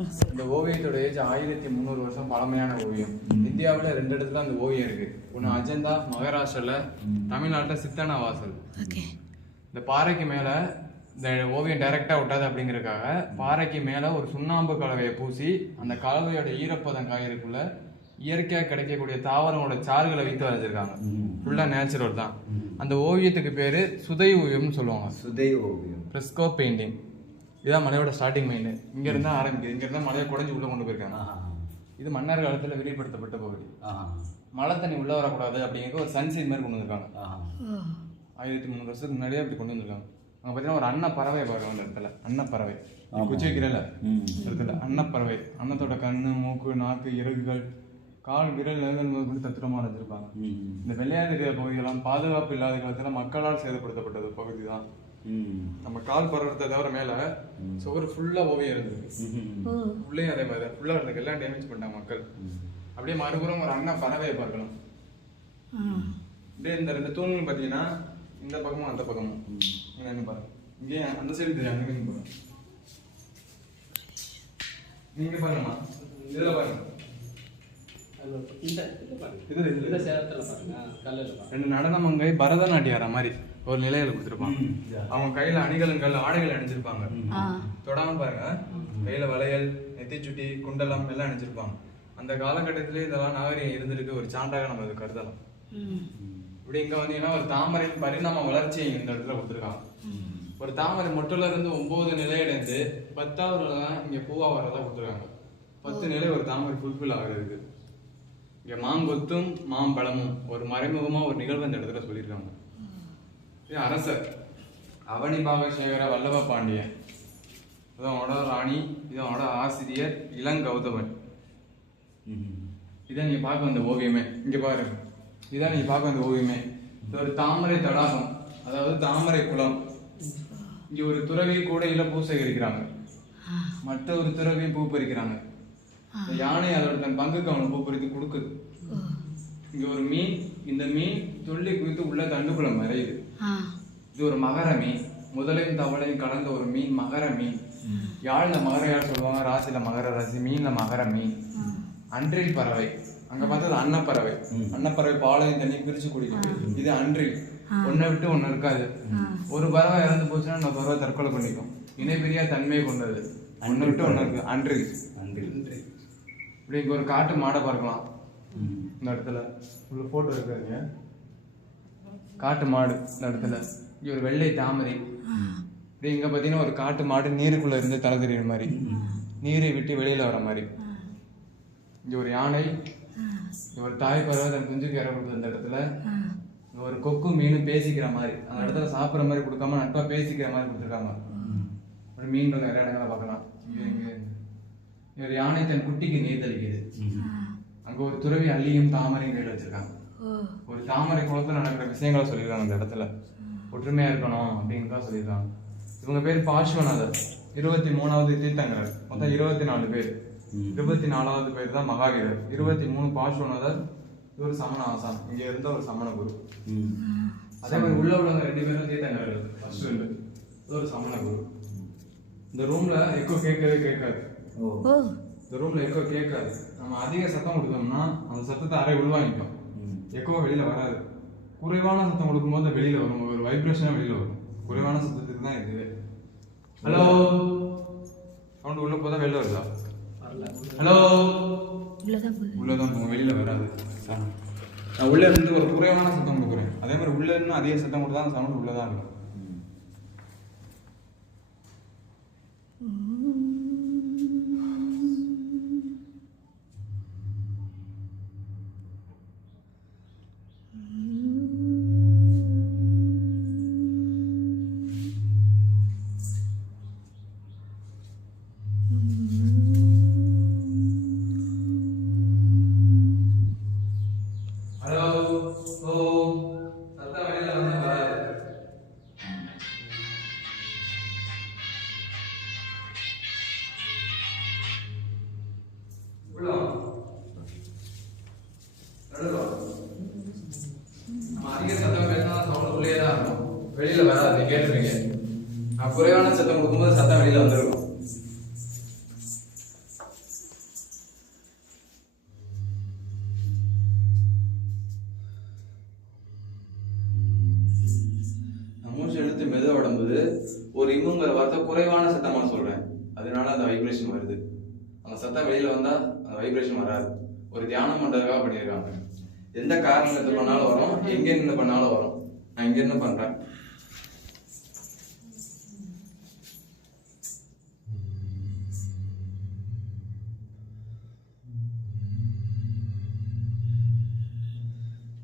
இந்த ஓவியத்தோட ஏஜ் ஆயிரத்தி முந்நூறு வருஷம் பழமையான ஓவியம். இந்தியாவில் ரெண்டு இடத்துல அந்த ஓவியம் இருக்கு. ஒன்று அஜந்தா மகாராஷ்டிரால தமிழ்நாட்டில் சித்தனா வாசல். இந்த பாறைக்கு மேல இந்த ஓவியம் டைரக்டா விட்டாது அப்படிங்கறதுக்காக பாறைக்கு மேல ஒரு சுண்ணாம்பு கலவையை பூசி அந்த கலவையோட ஈரப்பதம் காயறதுக்குள்ள இயற்கையா கிடைக்கக்கூடிய தாவரங்களோட சாறுகளை வைத்து வரைஞ்சிருக்காங்க. ஃபுல்லா நேச்சுரல் தான். அந்த ஓவியத்துக்கு பேரு சுதை ஓவியம்னு சொல்லுவாங்க. சுதை ஓவியம். ஃப்ரெஸ்கோ பெயிண்டிங் இதான் மலையோட ஸ்டார்டிங் மெயின் இங்க இருந்தா ஆரம்பிக்குது. இங்க இருந்தா மலையை குறைஞ்சு உள்ள கொண்டு போயிருக்காங்க. இது மன்னர் காலத்துல வெளிப்படுத்தப்பட்ட பகுதி. மழை தண்ணி உள்ள வரக்கூடாது அப்படிங்கிறது ஒரு சன்சீட் மாதிரி கொண்டு வந்திருக்காங்க. ஆயிரத்தி முந்நூறு வருஷத்துக்கு முன்னாடியே அப்படி கொண்டு வந்திருக்காங்க. அங்க பார்த்தீங்கன்னா ஒரு அன்னப்பறவை பார்க்கலாம் அந்த இடத்துல. அன்னப்பறவை. குச்சி வைக்கிறல. இடத்துல. அன்னப்பறவை. அன்னத்தோட கண்ணு மூக்கு நாக்கு இறகுகள் கால் விரல் நிலங்கள் கொண்டு தத்துரமா வரைஞ்சிருப்பாங்க ம். இந்த வெள்ளையாதிரிய பகுதியெல்லாம் பாதுகாப்பு இல்லாத காலத்துல மக்களால் சேதப்படுத்தப்பட்டது. பகுதி தான். நம்ம கால் பரவத்தை தவிர மேல சுவர் ஃபுல்லா ஓவியம் இருந்தது. உள்ளேயும் அதே மாதிரி ஃபுல்லா இருந்தது எல்லாம் டேமேஜ் பண்ணிட்டாங்க மக்கள். அப்படியே மறுபுறம் ஒரு அண்ணா பறவையை பார்க்கலாம். அப்படியே இந்த ரெண்டு தூண்கள் பார்த்தீங்கன்னா இந்த பக்கமும் அந்த பக்கமும். நின்னு பாருங்க. இங்கே அந்த சைடு தெரியும். அங்கே பாருங்க. நீங்க பாருங்கம்மா. இதுல பாருங்க. இந்த இது பாருங்க. இதுல இதுல. சேலத்துல பாருங்க. கல்லில் பாருங்க. ரெண்டு நடன மங்கை பரதநாட்டியார மாதிரி. ஒரு நிலையில கொடுத்துருப்பாங்க. அவங்க கையில அணிகலன்கள் ஆடைகள் அணிஞ்சிருப்பாங்க. தொடாம பாருங்க. கையில வளையல் நெத்திச்சுட்டி குண்டலம் எல்லாம் அணிஞ்சிருப்பாங்க. அந்த காலகட்டத்திலே இதெல்லாம் நாகரிகம் இருந்திருக்கு ஒரு சான்றாக நம்ம அதை கருதலாம். இப்படி இங்க வந்தீங்கன்னா ஒரு தாமரையின் பரிணாம வளர்ச்சியை இந்த இடத்துல கொடுத்துருக்காங்க. ஒரு தாமரை மொட்டுல இருந்து ஒன்பது நிலையடைந்து பத்தாவதுல தான் இங்க பூவா வரதா கொடுத்துருக்காங்க. பத்து நிலை ஒரு தாமரை ஃபுல்ஃபில் ஆகுறதுக்கு. இங்க மாங்கொத்தும் மாம்பழமும் ஒரு மறைமுகமா ஒரு நிகழ்வு இந்த இடத்துல சொல்லியிருக்காங்க. இது அரசர். அவனி பாகசேகர வல்லப பாண்டியன் இதனோட ராணி இதனோட ஆசிரியர் இளங்கௌதமன் கௌதமன். இதான் நீங்க பார்க்க வந்த ஓவியமே. இங்க பாரு. இதான் நீங்க பார்க்க வந்த ஓவியமே. இது ஒரு தாமரை தடாகம். அதாவது தாமரை குளம். இங்க ஒரு துறவி கூடையில பூ சேகரிக்கிறாங்க மற்ற ஒரு துறவியும் பூ பறிக்கிறாங்க. இந்த யானை அதோட தன் பங்குக்கு அவனை பூ பறித்து கொடுக்குது. இங்க ஒரு மீன் இந்த மீன் துள்ளி குவித்து உள்ள தண்டுக்குள்ள மறையுது. இது ஒரு மகர மீன். முதலையும் தவளையும் கலந்த ஒரு மீன் மகர மீன். யாழ்ல மகர யாழ் சொல்லுவாங்க ராசியில மகர ராசி மீன்ல மகர மீன். அன்றில் பறவை. அங்க பார்த்தது அன்னப்பறவை. அன்னப்பறவை பாலையும் தண்ணி பிரிச்சு குடிக்கும். இது அன்றில். ஒன்னை விட்டு ஒண்ணு இருக்காது. ஒரு பறவை இறந்து போச்சுன்னா அந்த பறவை தற்கொலை பண்ணிக்கும். இணைபிரியா தன்மையை கொண்டது. ஒண்ணு விட்டு ஒண்ணு இருக்கு. அன்றில். நன்றி இப்படி இங்க ஒரு காட்டு மாடை பார்க்கலாம். இந்த இடத்துல. உள்ள போட்டோ இருக்காருங்க காட்டு மாடு இந்த இடத்துல இங்கே ஒரு வெள்ளை தாமரை. இப்படி இங்க பாத்தீங்கன்னா ஒரு காட்டு மாடு நீருக்குள்ள இருந்து தலை தெரியுற மாதிரி. நீரை விட்டு வெளியில வர மாதிரி. இங்க ஒரு யானை இங்க ஒரு தாய் பறவை தன் குஞ்சுக்கு இற கொடுத்தது அந்த இடத்துல. இங்க ஒரு கொக்கு மீனும் பேசிக்கிற மாதிரி. அந்த இடத்துல சாப்பிடுற மாதிரி கொடுக்காம நட்பா பேசிக்கிற மாதிரி கொடுத்துருக்காங்க. ஒரு மீன்கள் நிறைய இடங்களை பார்க்கலாம். ஒரு யானை தன் குட்டிக்கு நீர் தெளிக்குது. அங்க ஒரு துறவி அள்ளியும் தாமரையும் கையில் வச்சிருக்காங்க. தாமரை குளத்துல நடக்கிற விஷயங்களை சொல்லியிருக்காங்க அந்த இடத்துல. ஒற்றுமையா இருக்கணும் அப்படின்னு தான் சொல்லியிருக்காங்க. இவங்க பேர் பார்ஷ்வநாதர் இருபத்தி மூணாவது தீர்த்தங்கரர். மொத்தம் இருபத்தி நாலு பேர். இருபத்தி நாலாவது பேர் தான் மகாவீரர். இருபத்தி மூணு பார்ஷ்வநாதர் இவர் சமண ஆசான். இங்க இருந்த ஒரு சமண குரு. அதே மாதிரி உள்ள உள்ளவங்க ரெண்டு பேரும் தீர்த்தங்கரர். ஃபர்ஸ்ட் ரெண்டு. இது ஒரு சமண குரு. இந்த ரூம்ல எக்கோ கேட்கவே கேட்காது. இந்த ரூம்ல எக்கோ கேட்காது. நம்ம அதிக சத்தம் கொடுத்தோம்னா அந்த சத்தத்தை அறை உள்வாங்கிக்கும். ம். எக்கோ வெளியில் வராது. குறைவான சத்தம் கொடுக்கும்போது வெளியில் வரும். ஒரு வைப்ரேஷனாக வெளியில வரும். குறைவான சத்தத்துக்கு தான் இது ஹலோ சவுண்ட் உள்ள போதா வெளில வருதா? ஹலோ உள்ளதான் போகுது. போகும் வெளியில வராது. நான் உள்ளே இருந்து ஒரு குறைவான சத்தம் கொடுக்குறேன். அதே மாதிரி உள்ளே இன்னும் அதிக சத்தம் கொடுத்தா அந்த சவுண்ட் உள்ளதான் இருக்கும். குறைவான சத்தம் கொடுக்கும்போது சத்தம் வெளியில வந்துருக்கும். மூச்சு எடுத்து மெது உடம்புது ஒரு இம்முங்கிற வார்த்தை குறைவான சத்தமா சொல்றேன். அதனால அந்த வைப்ரேஷன் வருது. அந்த சத்தம் வெளியில வந்தா அந்த வைப்ரேஷன் வராது. ஒரு தியானம் பண்றதுக்காக பண்ணியிருக்காங்க. எந்த காரணத்தை பண்ணாலும் வரும் எங்க இருந்து பண்ணாலும் வரும். நான் இங்க இருந்து பண்றேன்.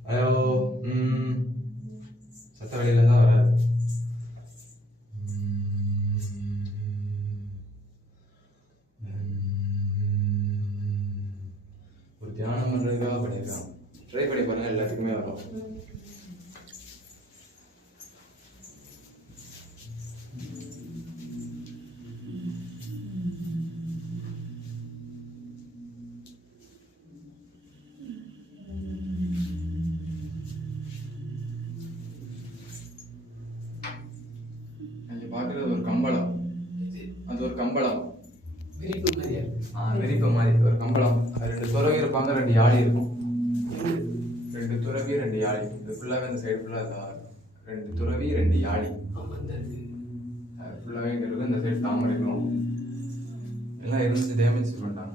ஹலோ ம் நீங்க பாக்குறது ஒரு கம்பளம். அது ஒரு கம்பளம். விரிப்பு இருக்கு. ஆ வெறிப்ப மாதிரி. ஒரு கம்பளம். அது ரெண்டு துறவி இருப்பாங்க ரெண்டு யாழி இருக்கும். ரெண்டு துறவி ரெண்டு யாழி. இது ஃபுல்லாகவே இந்த சைடு ஃபுல்லாக ரெண்டு துறவி ரெண்டு யாழி. ஃபுல்லாகவே இந்த சைடு தாமரை எல்லாம் இருந்துச்சு டேமேஜ் பண்ணிட்டாங்க.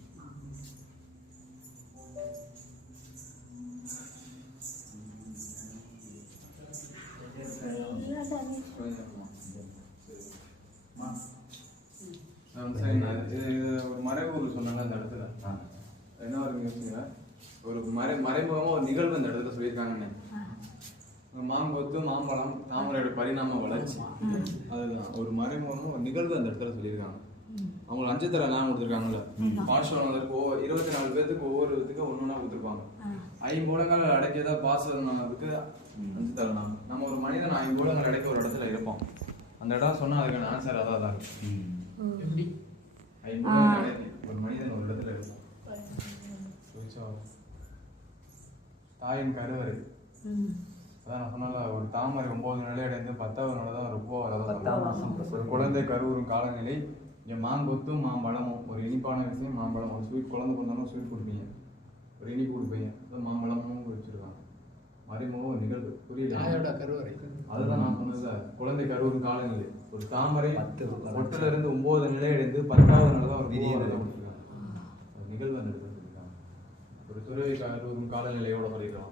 ஒரு மறைவு சொன்னாங்க அந்த இடத்துல என்ன ஒரு யோசிச்சுங்க ஒரு மறை மறைமுகமாக ஒரு நிகழ்வு அந்த இடத்துல சொல்லியிருக்காங்கண்ணே மாங்கொத்து மாம்பழம் தாமரையோட பரிணாம வளர்ச்சி அதுதான் ஒரு மறைமுகமும் ஒரு நிகழ்வு அந்த இடத்துல சொல்லியிருக்காங்க அவங்க அஞ்சு தர எல்லாம் கொடுத்துருக்காங்கல்ல பாஸ்வரங்களுக்கு ஒவ்வொரு இருபத்தி நாலு பேர்த்துக்கு ஒவ்வொரு இதுக்கும் ஒன்று ஒன்றா கொடுத்துருப்பாங்க ஐம்பூலங்கள் அடக்கியதா பாசனத்துக்கு அஞ்சு தரலாம் நம்ம ஒரு மனிதன் ஐம்பூலங்கள் அடக்கி ஒரு இடத்துல இருப்போம். அந்த இடம் சொன்னா அதுக்கான ஆன்சர் அதான் தான் இருக்கும் எப்படி? ஒரு மனிதன் ஒரு இடத்துல இருப்போம்? தாயின் கருவறை. அதான் நான் சொன்னல ஒரு தாமரை ஒன்பது நிலை அடைந்து பத்தாவது நிலை தான் ரொம்ப பத்தாம் மாசம் வரதான் ஒரு குழந்தை கருவுறும் காலநிலை இங்கே மாங்கொத்தும் மாம்பழமும் ஒரு இனிப்பான விஷயம் மாம்பழம். ஒரு ஸ்வீட் குழந்தை கொண்டாலும் ஸ்வீட் கொடுப்பீங்க. ஒரு இனிப்பு கொடுப்பீங்க. மாம்பழமும் வச்சிருக்காங்க. மறைமுகம் ஒரு நிகழ்வு. புரியல தாயோட கருவறை. அதுதான் நான் சொன்னதுல. குழந்தை கருவுறும் காலநிலை. ஒரு தாமரை ஒட்டுல இருந்து ஒன்பது நிலை அடைந்து பத்தாவது நிலை தான் ஒரு நிகழ்வு ஒரு துறவி கருவுறும் காலநிலையோட சொல்லியிருக்காங்க